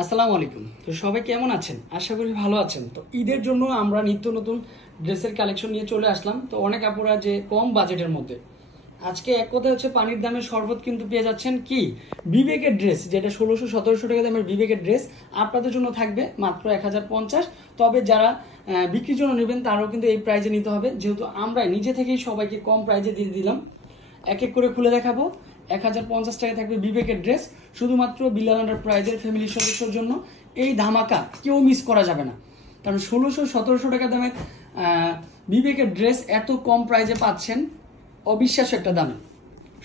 আসসালামু আলাইকুম। তো সবাই কেমন আছেন? আশা করি ভালো আছেন। তো ঈদের জন্য আমরা নিত্য নতুন ড্রেসের কালেকশন নিয়ে চলে আসলাম। তো অনেক আপুরা যে কম বাজেটের মধ্যে আজকে এক কথা হচ্ছে পানির দামে শরবত কিন্তু পেয়ে যাচ্ছেন কি বিবেকের ড্রেস, যেটা 1600-1700 টাকা দামের বিবেকের ড্রেস আপনাদের জন্য থাকবে মাত্র 1050। তবে যারা বিক্রির জন্য নেবেন তারাও কিন্তু এই প্রাইজে নিতে হবে, যেহেতু আমরা নিজে থেকেই সবাইকে কম প্রাইজে দিয়ে দিলাম। এক এক করে খুলে দেখাবো। 1050 টাকা থাকবে বিবেকের ড্রেস, শুধুমাত্র বিলাল এন্টারপ্রাইজের ফ্যামিলি সদস্যর জন্য। এই ধামাকা কেউ মিস করা যাবে না, কারণ 1600-1700 টাকা দামের বিবেকের ড্রেস এত কম প্রাইজে পাচ্ছেন, অবিশ্বাস্য একটা দামে।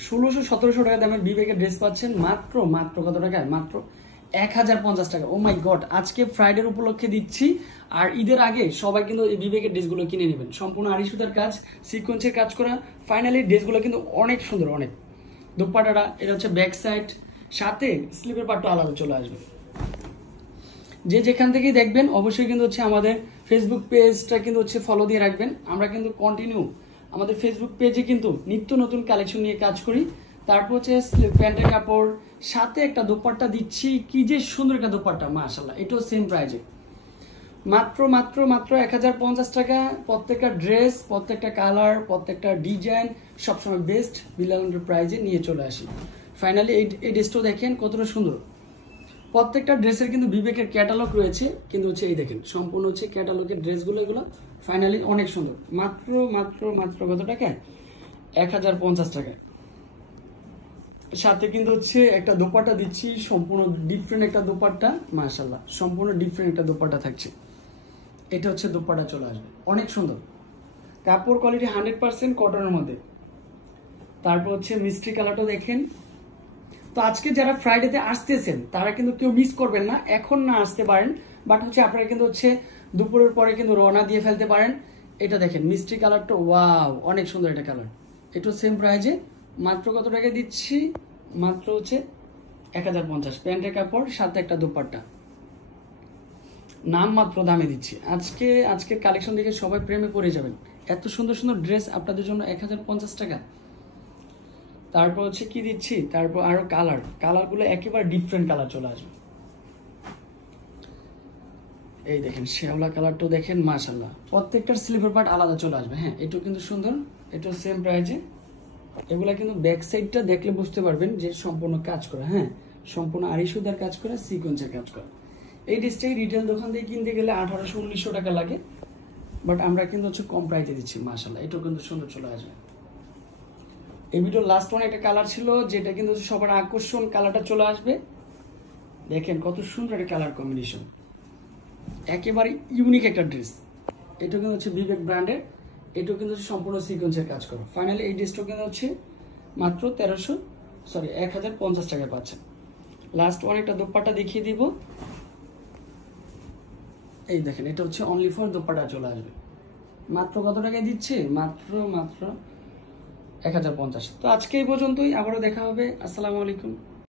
1600-1700 টাকা দামের বিবেকের ড্রেস পাচ্ছেন মাত্র মাত্র কত টাকায়? মাত্র 1050 টাকা। ও মাই গড, আজকে ফ্রাইডের উপলক্ষে দিচ্ছি। আর ঈদের আগে সবাই কিন্তু এই বিবেকের ড্রেসগুলো কিনে নেবেন। সম্পূর্ণ আড়ি সুতার কাজ, সিকোয়েন্সের কাজ করা। ফাইনালি ড্রেসগুলো কিন্তু অনেক সুন্দর, অনেক। দোপাট্টাটা এটা হচ্ছে ব্যাক সাইড, সাথে স্লিপের পার্টটা আলাদা চলে আসবে। যে যেখান থেকেই দেখবেন অবশ্যই কিন্তু হচ্ছে আমাদের ফেসবুক পেজটা কিন্তু হচ্ছে ফলো দিয়ে রাখবেন। আমরা কিন্তু কন্টিনিউ আমাদের ফেসবুক পেজে কিন্তু নিত্য নতুন কালেকশন নিয়ে কাজ করি। তারপর হচ্ছে প্যান্টের কাপড়, সাথে একটা দোপাট্টা দিচ্ছি, কি যে সুন্দর একটা দোপাট্টা, মাশাআল্লাহ। এটাও সেম প্রাইজে মাত্র মাত্র মাত্র 1050 টাকা। প্রত্যেকটা ড্রেস, প্রত্যেকটা কালার, প্রত্যেকটা ডিজাইন সবসময় বেস্ট বিলাল এন্টারপ্রাইজে নিয়ে চলে আসি। ফাইনালি এই ড্রেসটাও দেখেন কতটা সুন্দর। প্রত্যেকটা ড্রেসের কিন্তু বিবেকের ক্যাটালগ রয়েছে, কিন্তু হচ্ছে এই দেখেন সম্পূর্ণ হচ্ছে ক্যাটালগের ড্রেসগুলো, এগুলো ফাইনালি অনেক সুন্দর। মাত্র মাত্র মাত্র কত টাকায়? 1050 টাকায়। সাথে কিন্তু হচ্ছে একটা দোপাট্টা দিচ্ছি, সম্পূর্ণ ডিফারেন্ট একটা দোপাট্টা, মাশাআল্লাহ। সম্পূর্ণ ডিফারেন্ট একটা দোপাট্টা থাকছে। এটা হচ্ছে দোপাট্টা চলে আসবে, অনেক সুন্দর। কাপড় কোয়ালিটি 100% কটনের মধ্যে। তারপর হচ্ছে মিষ্টি কালারটা দেখেন। তো আজকে যারা ফ্রাইডেতে আসতেছেন তারা কিন্তু কেউ মিস করবেন না, এখন না আসতে পারেন, বাট হচ্ছে আপনারা কিন্তু হচ্ছে দুপুরের পরে কিন্তু রওনা দিয়ে ফেলতে পারেন। এটা দেখেন মিষ্টি কালারটা, ওয়াও, অনেক সুন্দর এটা কালার। এটা সেম প্রাইজে মাত্র কত টাকা দিচ্ছি? মাত্র হচ্ছে 1050। প্যান্টের কাপড়, সাথে একটা দোপাট্টা, নাম মাত্র দামে দিচ্ছি। আজকের কালেকশন দেখে সবাই প্রেমে পড়ে যাবেন। এত সুন্দর সুন্দর ড্রেস আপনাদের জন্য 1050 টাকা। তারপর হচ্ছে কি দিচ্ছি, তারপর আরো কালারগুলো একেবারে ডিফারেন্ট কালার চলে আসবে। এই দেখেন শ্যাওলা কালারটাও দেখেন, মাশাআল্লাহ। প্রত্যেকটার স্লিভের পার্ট আলাদা চলে আসবে। হ্যাঁ, এটাও কিন্তু সুন্দর, এটাও সেম প্রাইজে। এগুলা কিন্তু ব্যাক সাইডটা দেখলে বুঝতে পারবেন যে সম্পূর্ণ কাজ করা। হ্যাঁ, সম্পূর্ণ আড়ি সুতার কাজ করা, সিকোয়েন্সের কাজ করা। এই ড্রেসটাই রিটেল দোকান থেকে কিনতে গেলে 1800-1900 টাকা লাগে, বাট আমরা কিন্তু হচ্ছে কম প্রাইসে দিচ্ছি, মাশাআল্লাহ। এটাও কিন্তু সুন্দর চলে আসবে। এই ভিডিওর লাস্ট ওয়ান একটা কালার ছিল, যেটা কিন্তু সবার আকর্ষণ, কালারটা চলে আসবে। দেখেন কত সুন্দর একটা কালার কম্বিনেশন, একেবারে ইউনিক একটা ড্রেস। এটা কিন্তু হচ্ছে বিবেক ব্র্যান্ডের, এটাও কিন্তু হচ্ছে সম্পূর্ণ সিকোয়েন্সের কাজ করো। ফাইনালি এই ড্রেসটাও কিন্তু হচ্ছে মাত্র 1050 টাকায় পাচ্ছেন। লাস্ট ওয়ান একটা দোপাট্টা দেখিয়ে দিব। এই দেখেন এটা হচ্ছে অনলি ফর দোপাট্টা চলে আসবে। মাত্র কত টাকায় দিচ্ছে? মাত্র মাত্র 1050। তো আজকে এই পর্যন্তই, আবারও দেখা হবে। আসসালামু আলাইকুম।